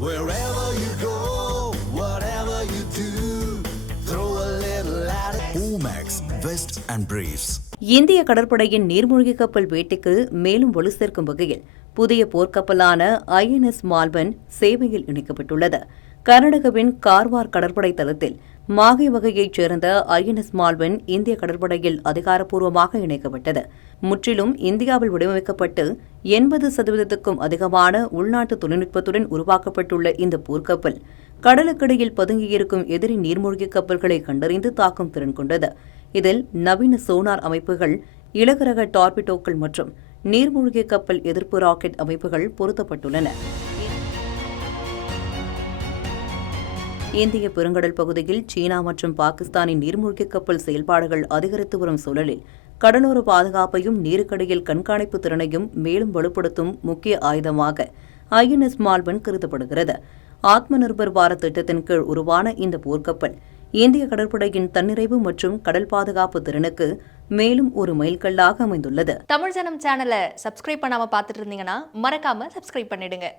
Wherever you go, whatever you do, throw a little at it. Omax, Vest and Briefs. இந்திய கடற்படையின் நீர்மூழ்கி கப்பல் வேட்டைக்கு மேலும் வலு சேர்க்கும் வகையில் புதிய போர்க்கப்பலான ஐஎன்எஸ் மால்பன் சேவையில் இணைக்கப்பட்டுள்ளது. கர்நாடகாவின் கார்வார் கடற்படை தளத்தில் மாகே வகையைச் சேர்ந்த ஐஎன்எஸ் மால்பன் இந்திய கடற்படையில் அதிகாரப்பூர்வமாக இணைக்கப்பட்டது. முற்றிலும் இந்தியாவில் வடிவமைக்கப்பட்டு 80% அதிகமான உள்நாட்டு தொழில்நுட்பத்துடன் உருவாக்கப்பட்டுள்ள இந்த போர்க்கப்பல் கடலுக்கடியில் பதுங்கியிருக்கும் எதிரி நீர்மூழ்கி கப்பல்களை கண்டறிந்து தாக்கும் திறன் கொண்டது. இதில் நவீன சோனார் அமைப்புகள், இலகுரக டார்பிடோக்கள் மற்றும் நீர்மூழ்கி கப்பல் எதிர்ப்பு ராக்கெட் அமைப்புகள் பொருத்தப்பட்டுள்ளன. இந்திய பெருங்கடல் பகுதியில் சீனா மற்றும் பாகிஸ்தானின் நீர்மூழ்கி கப்பல் செயல்பாடுகள் அதிகரித்து வரும் சூழலில் கடலோர பாதுகாப்பையும் நீருக்கடியில் கண்காணிப்பு திறனையும் மேலும் வலுப்படுத்தும் முக்கிய ஆயுதமாக ஐஎன்எஸ் மால்பன் கருதப்படுகிறது. ஆத்ம நிர்பர் பாரத் திட்டத்தின் கீழ் உருவான இந்த போர்க்கப்பல் இந்திய கடற்படையின் தன்னிறைவு மற்றும் கடல் பாதுகாப்பு திறனுக்கு மேலும் ஒரு மைல்கல்லாக அமைந்துள்ளது. தமிழ் ஜனம் சேனலை சப்ஸ்கிரைப் பண்ணாம பார்த்துட்டு இருந்தீங்கன்னா மறக்காம சப்ஸ்கிரைப் பண்ணிடுங்க.